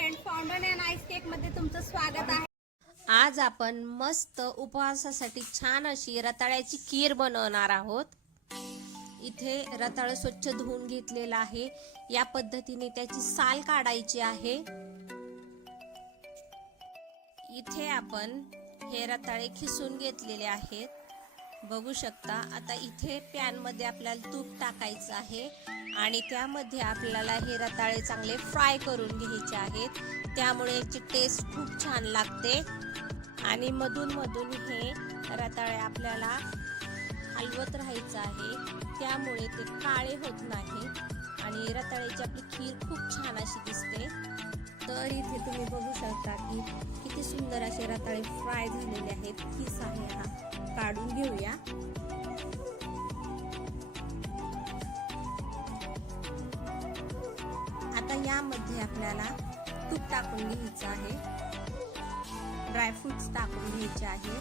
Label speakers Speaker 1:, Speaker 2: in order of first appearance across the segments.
Speaker 1: Friend fondant and ice केकमध्ये तुमचं स्वागत आहे.
Speaker 2: आज आपण मस्त उपवासासाठी छान अशी रताळ्याची खीर बनवणार आहोत. इथे रताळ स्वच्छ धुवून घेतलेलं आहे. या पद्धतीने त्याची साल काढायची आहे. इथे आपण हे रताळे खिसून घेतलेले आहेत. बघू शकता. आता इथे पॅनमध्ये आपल्याला तूप टाकायचं आहे आणि त्यामध्ये आपल्याला हे रताळे चांगले फ्राय करून घ्यायचे आहेत. त्यामुळे याची टेस्ट खूप छान लागते. आणि मधून मधून हे रताळे आपल्याला हलवत राहायचं आहे. त्यामुळे ते काळे होत नाही. आणि रताळ्याची आपली खीर खूप छान अशी दिसते. तर इथे तुम्ही बघू शकता की किती सुंदर असे रताळे फ्राय झालेले आहेत. खीस आहे काढून घेऊया. आता यामध्ये आपल्याला तूप टाकून घ्यायचं आहे. ड्रायफ्रुट्स टाकून घ्यायचे आहे.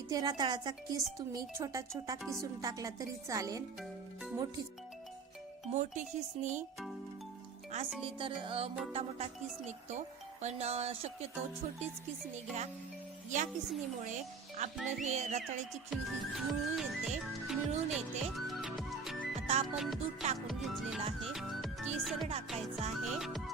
Speaker 2: इथे रताळाचा किस तुम्ही छोटा छोटा किसून टाकला तरी चालेल. मोठी मोठी खिसणी असली तर मोठा मोठा किस निघतो. पण शक्यतो छोटीच किसणी घ्या या किसणीमुळे आपलं हे रताळ्याची खिळ मिळून येते मिळून येते. आता आपण दूध टाकून घेतलेलं आहे. केसर टाकायचं आहे.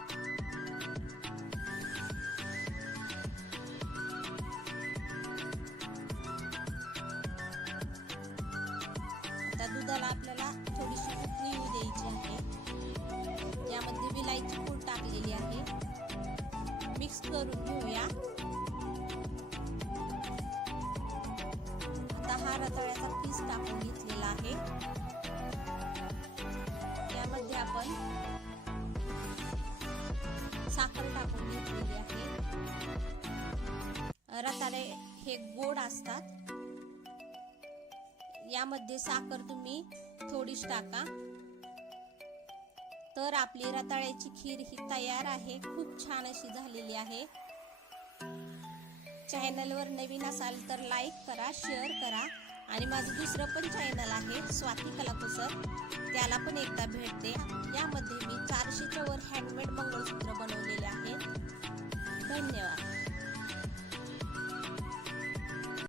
Speaker 2: दुधाला आपल्याला हा रताळ्याचा पीस टाकून घेतलेला आहे. यामध्ये आपण साखर टाकून घेतलेली आहे. रताळे हे गोड असतात. यामध्ये साखर तुम्ही थोडीच टाका. तर आपली रताळ्याची खीर ही तयार आहे. खूप छान अशी झालेली आहे. चॅनलवर नवीन असाल तर लाईक करा शेअर करा. आणि माझं दुसरं पण चॅनल आहे स्वाती कलाकुसर. त्याला पण एकदा भेट दे. यामध्ये मी चारशेच्या वर हँडमेड मंगळसूत्र बनवलेले आहेत. धन्यवाद.